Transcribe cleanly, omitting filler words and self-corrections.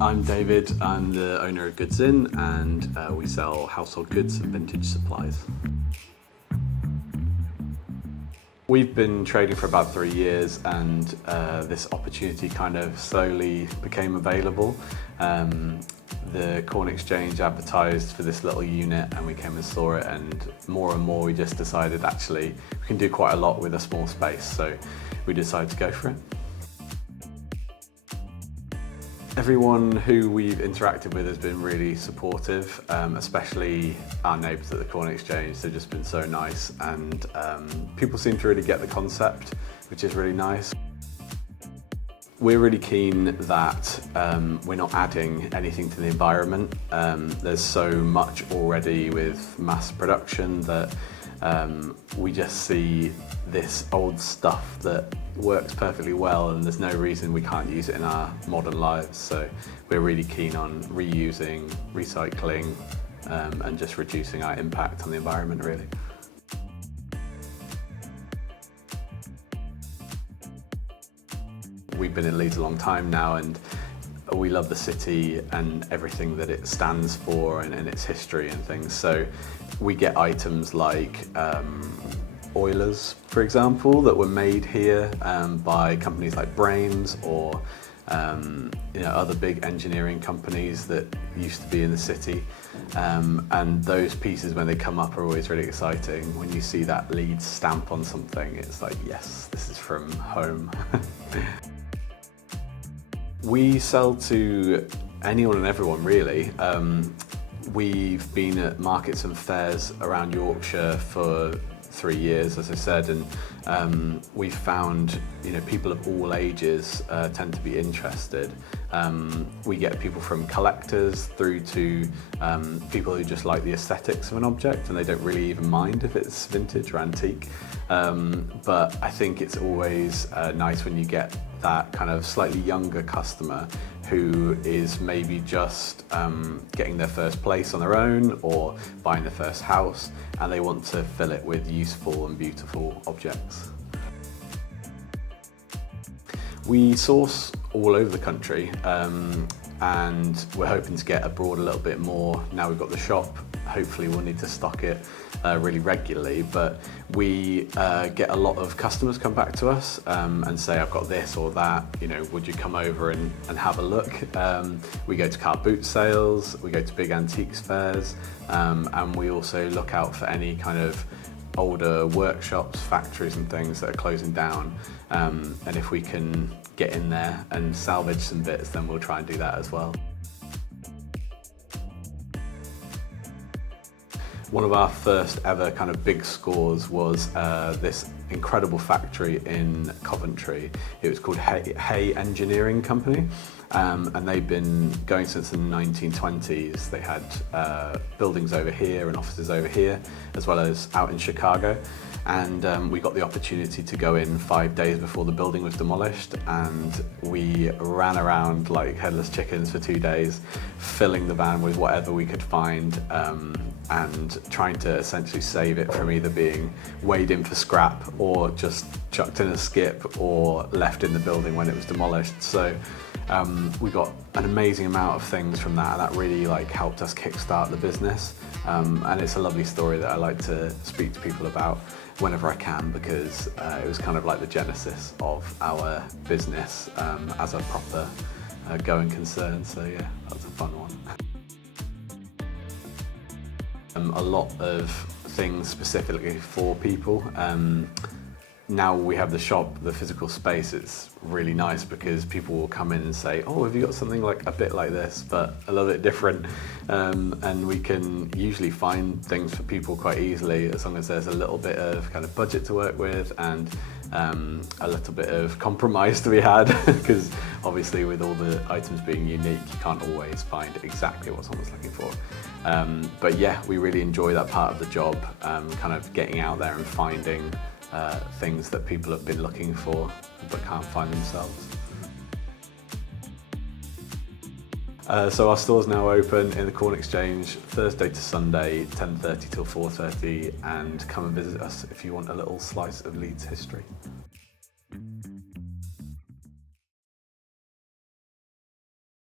I'm David, I'm the owner of Goods Inn, and we sell household goods and vintage supplies. We've been trading for about 3 years, and this opportunity kind of slowly became available. The Corn Exchange advertised for this little unit and we came and saw it, and more we just decided actually we can do quite a lot with a small space, so we decided to go for it. Everyone who we've interacted with has been really supportive, especially our neighbours at the Corn Exchange. They've just been so nice, and people seem to really get the concept, which is really nice. We're really keen that we're not adding anything to the environment. There's so much already with mass production that we just see this old stuff that works perfectly well, and there's no reason we can't use it in our modern lives. So we're really keen on reusing, recycling, and just reducing our impact on the environment, really. We've been in Leeds a long time now, and we love the city and everything that it stands for and its history and things. So we get items like oilers, for example, that were made here by companies like Brains or other big engineering companies that used to be in the city. And those pieces, when they come up, are always really exciting. When you see that Leeds stamp on something, it's like, yes, this is from home. We sell to anyone and everyone, really. We've been at markets and fairs around Yorkshire for 3 years, as I said, and we've found people of all ages tend to be interested. We get people from collectors through to people who just like the aesthetics of an object, and they don't really even mind if it's vintage or antique. But I think it's always nice when you get that kind of slightly younger customer who is maybe just getting their first place on their own or buying their first house, and they want to fill it with useful and beautiful objects. We source all over the country, and we're hoping to get abroad a little bit more. Now we've got the shop, hopefully we'll need to stock it really regularly, but we get a lot of customers come back to us and say, I've got this or that, would you come over and have a look? We go to car boot sales, we go to big antiques fairs, and we also look out for any kind of older workshops, factories and things that are closing down, and if we can get in there and salvage some bits, then we'll try and do that as well. One of our first ever kind of big scores was this incredible factory in Coventry. It was called Hay Engineering Company, and they've been going since the 1920s. They had buildings over here and offices over here, as well as out in Chicago. And we got the opportunity to go in 5 days before the building was demolished, and we ran around like headless chickens for 2 days, filling the van with whatever we could find, and trying to essentially save it from either being weighed in for scrap or just chucked in a skip or left in the building when it was demolished. So we got an amazing amount of things from that, and that really helped us kickstart the business. And it's a lovely story that I like to speak to people about whenever I can, because it was kind of like the genesis of our business as a proper going concern. So yeah, that was a fun one. A lot of things specifically for people. Now we have the shop, the physical space, it's really nice because people will come in and say, oh, have you got something like a bit like this, but a little bit different? And we can usually find things for people quite easily, as long as there's a little bit of kind of budget to work with and a little bit of compromise to be had, because obviously with all the items being unique, you can't always find exactly what someone's looking for. But yeah, we really enjoy that part of the job, kind of getting out there and finding things that people have been looking for but can't find themselves. So our store's now open in the Corn Exchange Thursday to Sunday, 10:30 till 4:30, and come and visit us if you want a little slice of Leeds history.